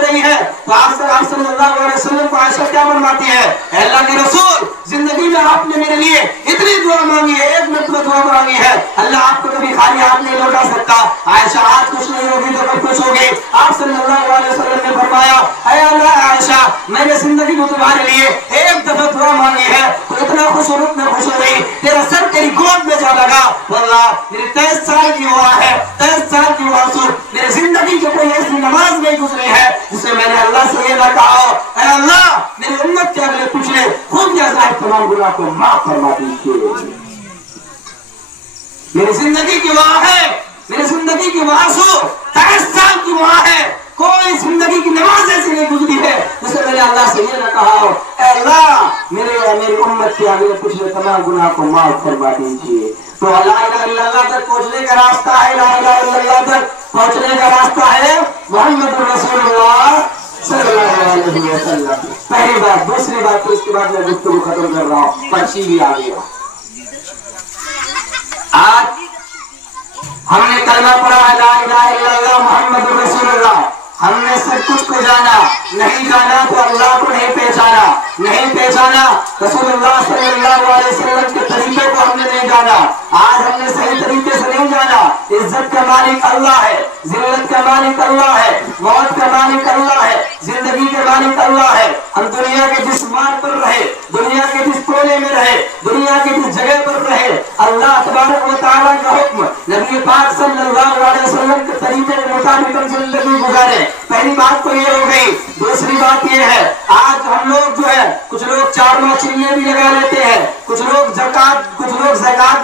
رہی ہے؟ تو آپ صلی اللہ علیہ وسلم کو عائشہ کیا فرماتی ہے، اے اللہ کے رسول، زندگی میں آپ نے میرے لیے اتنی دعا مانگی ہے، ایک مرتبہ دعا مانگی ہے، اللہ آپ کو کبھی خالی آپ نہیں لوٹا سکتا۔ عائشہ آج خوش نہیں ہوگی تو کب خوش ہوگی؟ آپ صلی اللہ علیہ وسلم نے فرمایا، اے اللہ عائشہ، میں نے زندگی میں تمہارے لیے ایک دفعہ دعا مانگی ہے تو اتنا خوش ہو رہی، تیرا سر تیری گود میں جا لگا۔ واللہ میری 23 سال کی ہوا ہے، 23 سال کی ہوا، میری زندگی کی کوئی ایسی نماز نہیں گزری ہے جسے میں نے اللہ سے یہ نہ کہا ہو، اے اللہ میری امت کے اگلے پچھلے خوبیاں ظاہر تمام گناہ کو معاف فرما دیجیے۔ میری زندگی کی وہاں ہے، میری زندگی کی وہاں 23 سال کی وہاں ہے، کوئی زندگی کی نماز ایسی نہیں گزری ہے جسے میں نے اللہ سے یہ نہ کہا ہو، اے اللہ میری امت کے آگے پچھلے تمام گناہ کو معاف فرما دیجیے۔ تو لا الہ الا اللہ تک پہنچنے کا راستہ ہے، لا الہ الا اللہ تک پہنچنے کا راستہ ہے محمد رسول اللہ صلی اللہ علیہ وسلم۔ پہلی بات، دوسری بات تو اس کے بعد میں گفتگو ختم کر رہا ہوں، پرچی بھی آ گیا۔ آج ہم نے کلمہ پڑھا ہے لا الہ الا اللہ محمد رسول اللہ، ہم نے سب کچھ کو جانا، نہیں جانا تو اللہ کو نہیں پہچانا، رسول اللہ صلی اللہ علیہ وسلم کے طریقے کو ہم نے نہیں جانا، آج ہم نے صحیح طریقے سے نہیں جانا۔ عزت کا مالک اللہ ہے، ذلت کا مالک اللہ ہے، موت کا مالک اللہ ہے، زندگی کے مالک اللہ ہے۔ ہم دنیا کے جس مال پر رہے، دنیا کے جس کونے میں رہے، دنیا کے جس جگہ پر رہے، اللہ تبارک و تعالیٰ کا حکم، نبی پاک صلی اللہ علیہ وسلم کے طریقے کے مطابق ہم زندگی گزارے۔ پہلی بات تو یہ ہو گئی۔ دوسری بات یہ ہے، آج ہم لوگ جو ہے، کچھ لوگ 4 ماہ چلے بھی لگا لیتے ہیں، کچھ لوگ زکات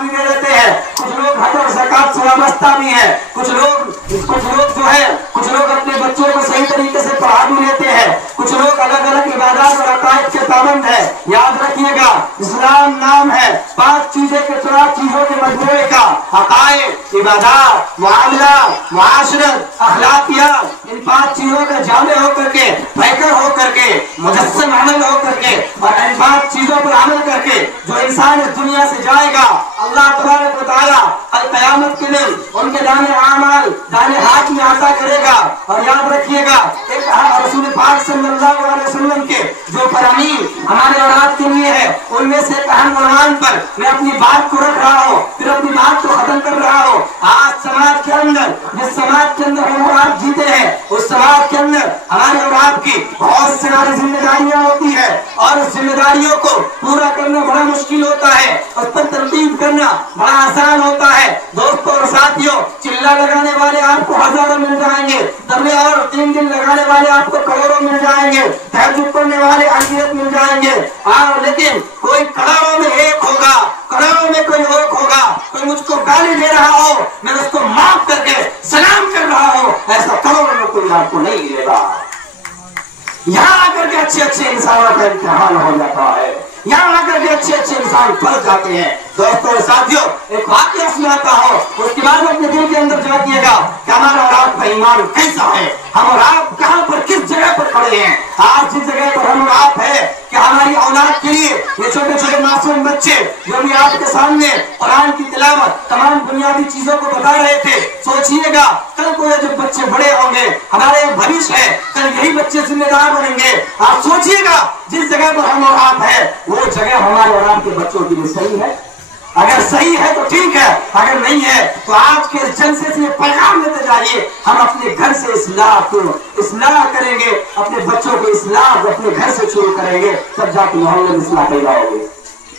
بھی دے دیتے ہیں، کچھ لوگ حج اور زکات سے وابستہ بھی ہیں، کچھ لوگ اپنے بچوں کو صحیح طریقے سے پڑھا بھی لیتے ہیں، کچھ لوگ الگ الگ عبادات اور عقائد کے پابند ہیں۔ یاد رکھیے گا، اسلام نام ہے 5 چیزوں کے مجموعے کا، عقائد، عبادات، معاملات، معاشرت، اخلاقیات، ان 5 چیزوں کا جامع ہو کر کے، پیکر ہو کر کے، مجسم عمل ہو کر کے، اور ان 5 چیزوں پر عمل کر کے جو انسان اس دنیا سے جائے گا، اللہ تبارک و تعالیٰ القیامت کے دن ان کے دانے اعمال دانے ہاتھ میں عطا کرے گا۔ اور یاد رکھیے گا، ایک رسول پاک صلی اللہ علیہ وسلم کے جو فرامین ہمارے اولاد کے لیے ہے، ان میں سے ایک اہم عنوان پر میں اپنی بات کو رکھ رہا ہوں، پھر اپنی بات کو ختم کر رہا ہوں۔ آج سماج کے اندر، جس سماج کے اندر ہم آپ جیتے ہیں، اس سماج کے اندر ہمارے اور آپ کی بہت ساری ذمہ داریاں ہوتی ہے، اور اس ذمہ داریوں کو پورا کرنا بڑا مشکل ہوتا ہے، اس پر ترتیب کرنا بڑا آسان ہوتا ہے۔ دوستوں اور ساتھیوں، چلا لگانے والے آپ کو ہزاروں مل جائیں گے، دبے اور 3 دن لگانے والے آپ کو کروڑوں مل جائیں گے، تہجد پڑھنے والے اجرت مل جائیں گے، لیکن کوئی کروڑوں میں ایک ہوگا، کروڑوں میں کوئی ایک ہوگا، کوئی مجھ کو گالی دے رہا ہو، میں اس کو معاف کر کے سلام کر رہا ہوں، ایسا کروڑوں میں کوئی آپ کو نہیں ملے گا۔ یہاں آ کر کے اچھے انسانوں کا امتحان ہو جاتا ہے۔ यहाँ आकर के अच्छे अच्छे इंसान फंस जाते हैं। दोस्तों और साथियों, एक वाक्य सुनाता हूँ, उसके बाद अपने दिल के अंदर झांकिएगा कि हमारा और आपका ईमान कैसा है, हम और आप कहाँ पर किस जगह पर खड़े हैं। आज जिस जगह पर हम और आप है कि हमारी औलाद के लिए ये छोटे छोटे मासूम बच्चे जो भी आपके सामने कुरान की तिलावत तमाम बुनियादी चीजों को बता रहे थे, सोचिएगा कल को ये जब बच्चे बड़े होंगे, हमारे भविष्य है, कल यही बच्चे जिम्मेदार बनेंगे। आप सोचिएगा जिस जगह पर हम और आप है वो जगह हमारे और आपके बच्चों के लिए सही है। अगर सही है तो ठीक है, अगर नहीं है तो आज के जलसे से पैगाम लेते जाइए, हम अपने घर से इस्लाह करेंगे, अपने बच्चों को इस्लाह अपने घर से शुरू करेंगे, तब जाके मोहल्ले में इस्लाह पैदा होगी।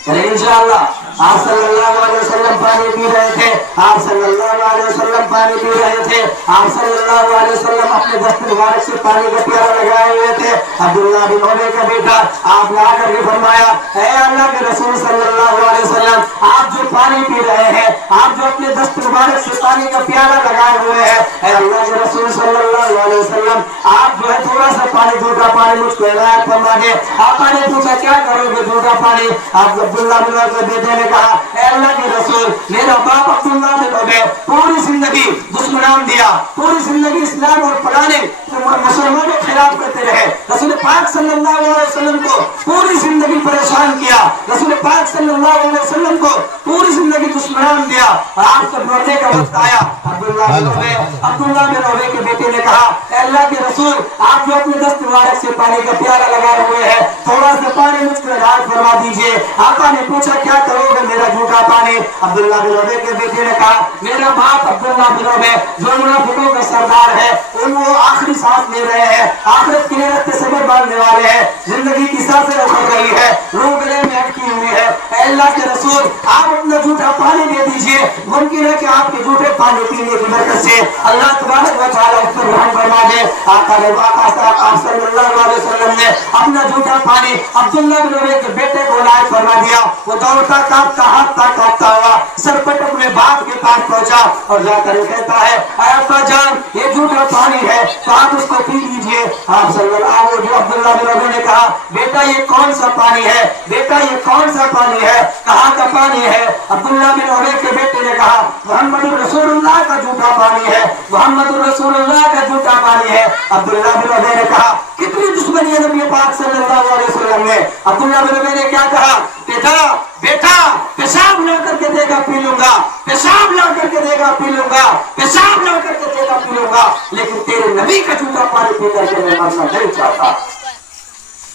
चलिए इंशाअल्लाह। आप सल्लल्लाहु अलैहि वसल्लम पानी पी रहे थे, आप सल्लल्लाहु अलैहि वसल्लम पानी पी रहे थे, आप सल्लल्लाहु अलैहि वसल्लम अपने दस्त मुबारक से पानी का प्याला लगाए हुए थे। अब्दुल्लाह बिन उमर का बेटा आपने आकर के फरमाया, ऐ अल्लाह के रसूल सल्लल्लाहु अलैहि वसल्लम, आप जो पानी पी रहे हैं, आप जो अपने दस्त मुबारक से पानी का प्याला लगाए हुए हैं, ऐ अल्लाह के रसूल सल्लल्लाहु अलैहि वसल्लम, आप जो है थोड़ा सा पानी, झूठा पानी मुझको इनायत फरमा दे। आपने पूछा क्या करोगे झूठा पानी? आप अब्दुल्लाह बिन उमर के बेटे ने कहा, ऐ अल्लाह के रसूल, मेरा बाप अब्दुल्लाह बिन उमर पूरी जिंदगी दुश्मनान दिया, पूरी जिंदगी इस्लाम और फलाने मुसलमानों के खिलाफ करते रहे, रसूल पाक सल्लल्लाहु अलैहि वसल्लम को पूरी जिंदगी परेशान किया, रसूल पाक सल्लल्लाहु अलैहि वसल्लम को पूरी जिंदगी दुश्मनान दिया, और आज तक मरने का वक्त आया। अब्दुल्लाह बिन उमर के बेटे ने कहा, ऐ अल्लाह के रसूल, आप जो अपने दस्त मुबारक से पानी का प्याला लगाए हुए हैं, थोड़ा सा पानी मुझको इनायत फरमा दीजिए। आका ने पूछा क्या करोगे मेरा झूठा पानी? अब्दुल्लाह बिन उमर के बेटे ने कहा, मेरा बाप अब्दुल्लाह बिन उमर जो मुनाफिकों का सरदार है, वो आखिरी सांस ले रहे हैं, आखिरत के लिए रस्ते सबर बांधने वाले हैं, जिंदगी की सांसें उखड़ रही है, रूह गले में अटकी हुई है। अल्लाह के रसूल, आप अपना झूठा पानी दे दीजिए, मुमकिन है कि आपके झूठे पानी पीने की बरकत से अल्लाह तबारक व तआला उस पर रहम फरमा दे। आका सल्लल्लाहु अलैहि वसल्लम ने अपना झूठा पानी अब्दुल्लाह बिन उमर के बेटे को इनायत फरमा दिया। वो दौड़ता कांपता हाथता कांपता हुआ सरपट अपने बाप के पास पहुंचा और जाकर कहता है, अब्बा जान, ये झूठा पानी है तो आप उसको पी लीजिए। आप सल्लल्लाहु जो अब्दुल्लाह बिन उमर ने कहा, बेटा ये कौन सा पानी है, बेटा ये कौन सा पानी है, कहाँ का पानी है? अब्दुल्लाह बिन उमर के बेटे ने कहा, मोहम्मद रसूलुल्लाह का झूठा पानी है, मोहम्मद रसूलुल्लाह का झूठा पानी है। अब्दुल्लाह बिन उमर ने कहा, कितनी दुश्मनी है नबी पाक सल्लल्लाहु अलैहि वसल्लम ने। अब्दुल्लाह बिन उमर ने क्या कहा, बेटा पेशाब ला करके देगा पी लूंगा, पेशाब ला करके देगा पी लूंगा, पेशाब ला करके देगा पी लूंगा, लेकिन तेरे नबी का झूठा पानी पी करके मैं मरना नहीं चाहता।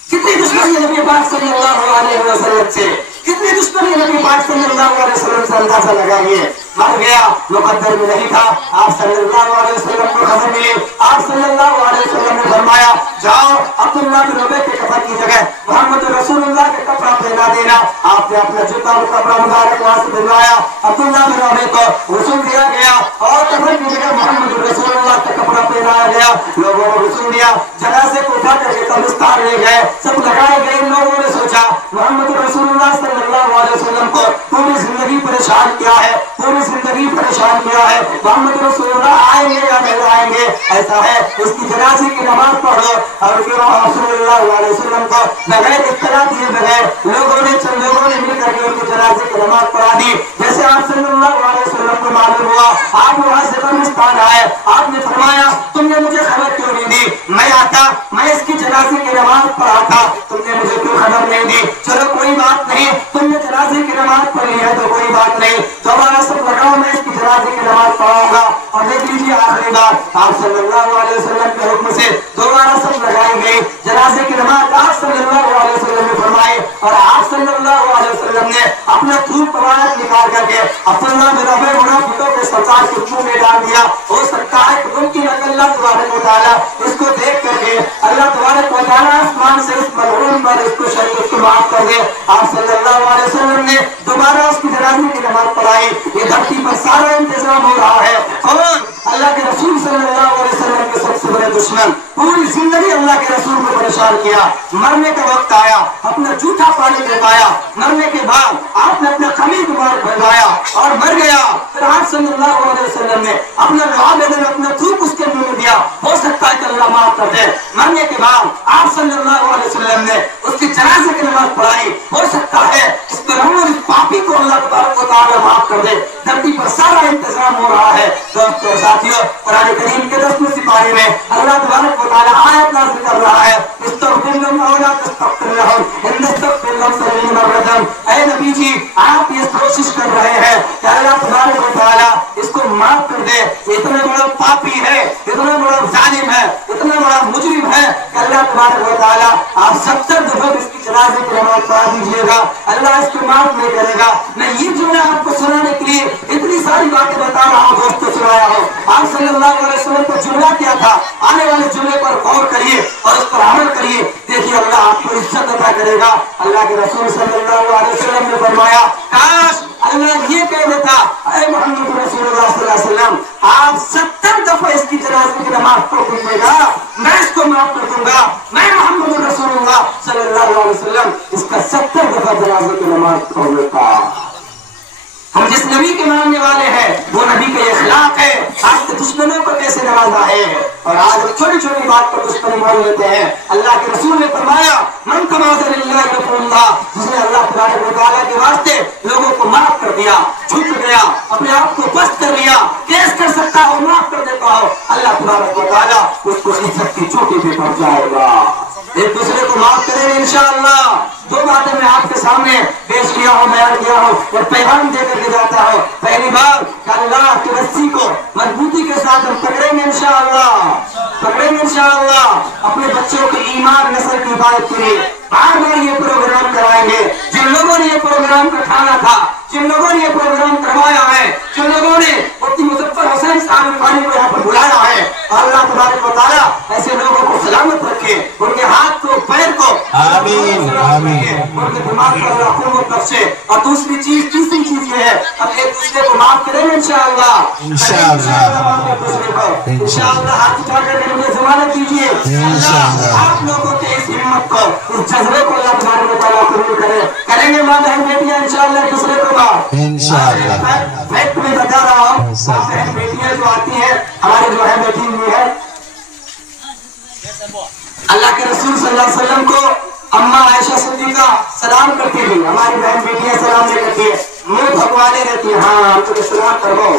कितनी दुश्मनी है नबी पाक सल्लल्लाहु अलैहि वसल्लम से, कितनी दुश्मनी है नबी पाक सल्लल्लाहु अलैहि वसल्लम से, अंदाजा लगाइए। मर गया, मुकद्दर में नहीं था, आप सल्लल्लाहु अलैहि वसल्लम को खबर मिली, आप सल्लल्लाहु अलैहि वसल्लम ने फरमाया, जाओ अब्दुल्लाह बिन उमर के कफन की जगह मोहम्मद रसूलुल्लाह के कपड़ा पहना देना। आपने अपना जूता और कपड़ा मुबारक वहां से भिजवाया, अब्दुल्लाह बिन उमर को रसूल दिया गया और कफन की जगह मोहम्मद रसूलुल्लाह का कपड़ा पहनाया गया। लोगों ने रसूल दिया, जनाजे को उठा करके कब्रिस्तान ले गए, सब लगाए गए। लोगों ने सोचा मोहम्मद रसूलुल्लाह सल्लल्लाहु अलैहि वसल्लम को पूरी जिंदगी परेशान किया है, पूरी जिंदगी परेशान किया है, मोहम्मद रसूलुल्लाह आएंगे या नहीं आएंगे, ऐसा है उसकी जनाजे की नमाज पढ़ो। और फिर सल्लल्लाहु अलैहि वसल्लम को बगैर इत्तला दिए बगैर चंद लोगों ने मिलकर के उनके जनाजे की नमाज पढ़ा दी। जैसे आप सल्लल्लाहु अलैहि वसल्लम को मालूम हुआ, आप वहां से कब्रिस्तान आए, आपने फरमाया, तुमने मुझे खबर क्यों नहीं दी? मैं आता, मैं इसकी जनाजे की नमाज पढ़ाता, तुमने मुझे क्यों खबर नहीं दी? चलो कोई बात नहीं, तुमने जनाजे की नमाज पढ़ी है तो कोई बात नहीं, दोबारा सब लगाओ, मैं इसकी जनाजे की नमाज पढ़ाऊंगा। और देख लीजिए आखिरी बार आप सल्लल्लाहु अलैहि वसल्लम के हुक्म से दोबारा सब लगाई गई जनाजे की नमाज आप सल्लल्लाहु अलैहि वसल्लम ने फरमाई। और आप सल्लल्लाहु अलैहि वसल्लम ने अपना खून मुबारक निकाल करके अब्दुल्लाह बिन उमर मुनाफिकों के सरदार के मुंह में डाल दिया। हो सकता है कि उनकी अल्लाह तबारक व तआला इसको देख करके अल्लाह तबारक व तआला आसमान से इस मलऊन पर इसको शरीर को माफ कर दे। आप सल्लल्लाहु अलैहि वसल्लम ने दोबारा उसकी जनाजे की नमाज पढ़ाई। ये धरती पर सारा इंतजाम हो रहा है, कौन? अल्लाह के रसूल सल्लल्लाहु अलैहि वसल्लम के सबसे बड़े दुश्मन, पूरी जिंदगी अल्लाह के रसूल को परेशान किया। मरने का वक्त आया, अपना जूठा पानी पिलाया, मरने के बाद आपने अपने कमी को भरवाया और मर गया। फिर आप सल्लल्लाहु अलैहि वसल्लम ने अपना लुआब में अपना थूक उसके मुंह में दिया, हो सकता है कि अल्लाह माफ कर दे। मरने के बाद आप सल्लल्लाहु अलैहि वसल्लम ने उसकी जनाजे की नमाज पढ़ाई, हो सकता है इस पापी को अल्लाह तबारक व तआला माफ कर दे। धरती पर सारा इंतजाम हो रहा है। दोस्तों साथियों, कुरान करीम के 10वें सिपाही में अल्लाह तबारक व तआला आयत नाज़िल कर रहा है, इस्तग़फिर लहुम औ ला तस्तग़फिर लहुम इन तस्तग़फिर लहुम 70 मरतन। ऐ नबी जी, आप ये कोशिश कर रहे हैं कि अल्लाह तबारक व तआला इसको माफ कर दे। इतना बड़ा पापी है, इतना बड़ा जालिम है, इतना बड़ा मुजरिम है कि अल्लाह तबारक व तआला आप 70 दफा इसकी जनाजे की नमाज पढ़ा दीजिएगा, अल्लाह इसको माफ नहीं करेगा। मैं ये जुमला आपको सुनाने के लिए इतनी सारी बातें बता रहा हूँ, दोस्तों सुनाया हूँ। आप सल्लल्लाहु अलैहि वसल्लम का जुमला क्या था, आने वाले जुमले पर गौर करिए और उस पर अमल करिए, देखिए अल्लाह आपको इज्जत अता करेगा। अल्लाह के रसूल सल्लल्लाहु अलैहि वसल्लम ने फरमाया, काश अल्लाह ये कह देता, ऐ मोहम्मद रसूलुल्लाह सल्लल्लाहु अलैहि वसल्लम, आप 70 दफा इसकी जनाजे की नमाज पढ़ दीजिएगा, मैं इसको माफ कर दूंगा। मैं मोहम्मद रसूलुल्लाह सल्लल्लाहु अलैहि वसल्लम इसका 70 दफा जनाजे की नमाज पढ़ लेता। हम जिस नबी के मानने वाले हैं वो नबी का इखलाक है। आज के दुश्मनों को कैसे नवाजा है और आज छोटी छोटी बात पर दुश्मनी मान लेते हैं। अल्लाह के रसूल ने फरमाया, मन तमाज़ा लिल्लाहि गफ़ुरुल्लाह, जिसने अल्लाह तबारक व तआला के वास्ते लोगों को माफ कर दिया, झुक गया, अपने आप को बस कर लिया, केस कर सकता हो, माफ कर देता हो, अल्लाह तबारक व तआला उसको इज्जत की चोटी पे पहुंचाएगा। एक दूसरे को माफ करेंगे इंशाअल्लाह। दो बातें मैं आपके सामने पेश किया हूँ, बयान किया हूँ और पैगाम देकर के जाता हूँ। पहली बात, अल्लाह की रस्सी को मजबूती के साथ हम पकड़ेंगे इंशाअल्लाह, पकड़ेंगे इंशाअल्लाह। अपने बच्चों के ईमान नस्ल की हिफाजत के लिए बार बार ये प्रोग्राम कराएंगे। जिन लोगों ने ये प्रोग्राम का ठाना था, जिन लोगों ने ये प्रोग्राम करवाया है, जिन लोगों ने मुफ्ती मुज़फ़्फ़र हुसैन साहब खानी को यहाँ पर बुलाया है, अल्लाह तबारक व तआला ऐसे लोगों को सलामत रखे, उनके हाथ को, पैर को आमीन आमीन, उनके दिमाग पर अल्लाह क़ुव्वत बख्शे। और दूसरी चीज, तीसरी चीज ये है, हम एक दूसरे को माफ करेंगे इंशाअल्लाह, इंशाअल्लाह, इंशाअल्लाह। हाथ उठाकर मुझे ज़मानत दीजिए, अल्लाह आप लोगों के इस हिम्मत को, इस जज्बे को अल्लाह तबारक व तआला कबूल करे। करेंगे माँ बहन बेटियां इंशाअल्लाह एक दूसरे को माफ इंशाअल्लाह। फैक्ट में बता रहा हूँ, बहन बेटियां जो आती हैं हमारी जो है बैठी हुई है, अल्लाह के रसूल सल्लल्लाहु अलैहि वसल्लम को अम्मा आयशा सिद्दीका सलाम करती थी, हमारी बहन बेटियां सलाम नहीं करती है, मुंह भगवाने रहती है, हाँ हम तो सलाम करो,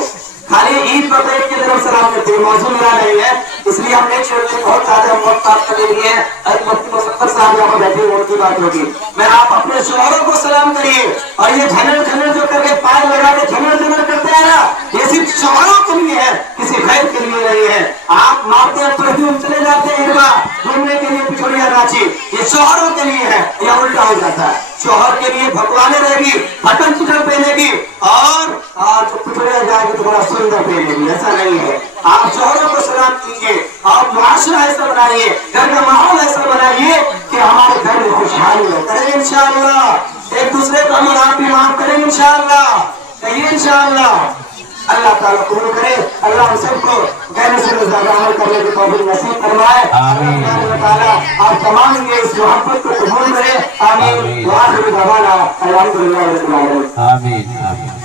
खाली ईद बकरीद की तरफ सलाम करती है। मौजू मेरा नहीं है इसलिए हम नहीं छोड़ते, बहुत ज्यादा वक्त आपका ले लिए हैं। मुफ्ती मुज़फ़्फ़र साहब यहाँ पर बैठे, उनकी बात होगी। मैं आप अपने शोहरों को सलाम करिए और ये झनर झनर जो करके पाए लगा के झनर झनर करते हैं ना, ये सिर्फ शोहरों के लिए है, किसी गैर के लिए नहीं है। आप मारते हैं परफ्यूम, चले जाते हैं घूमने के लिए पिछोड़िया रांची, ये शोहरों के लिए है, या उल्टा हो जाता है। शोहर के लिए भगवाने रहेगी, बटन चिकन पहनेगी और जो पिछड़िया जाएगी तो बड़ा सुंदर पहनेगी, ऐसा नहीं है। आप शोहरों को सलाम कीजिए और मुआशरा ऐसा बनाइए, घर का माहौल ऐसा बनाइए कि हमारे घर में खुशहाली हो। करेंगे इंशाअल्लाह, एक दूसरे को हम आप भी माफ करेंगे इंशाअल्लाह, कहिए इंशाअल्लाह। अल्लाह ताला कबूल करे, अल्लाह हम सबको कहने से ज्यादा अमल करने की तौफीक नसीब फरमाए। आमीन। अल्लाह ताला आप तमाम ये इस मोहब्बत को कबूल करे। आमीन। वाहिर दवाना अल्हम्दुलिल्लाह रब्बिल आलमीन। आमीन।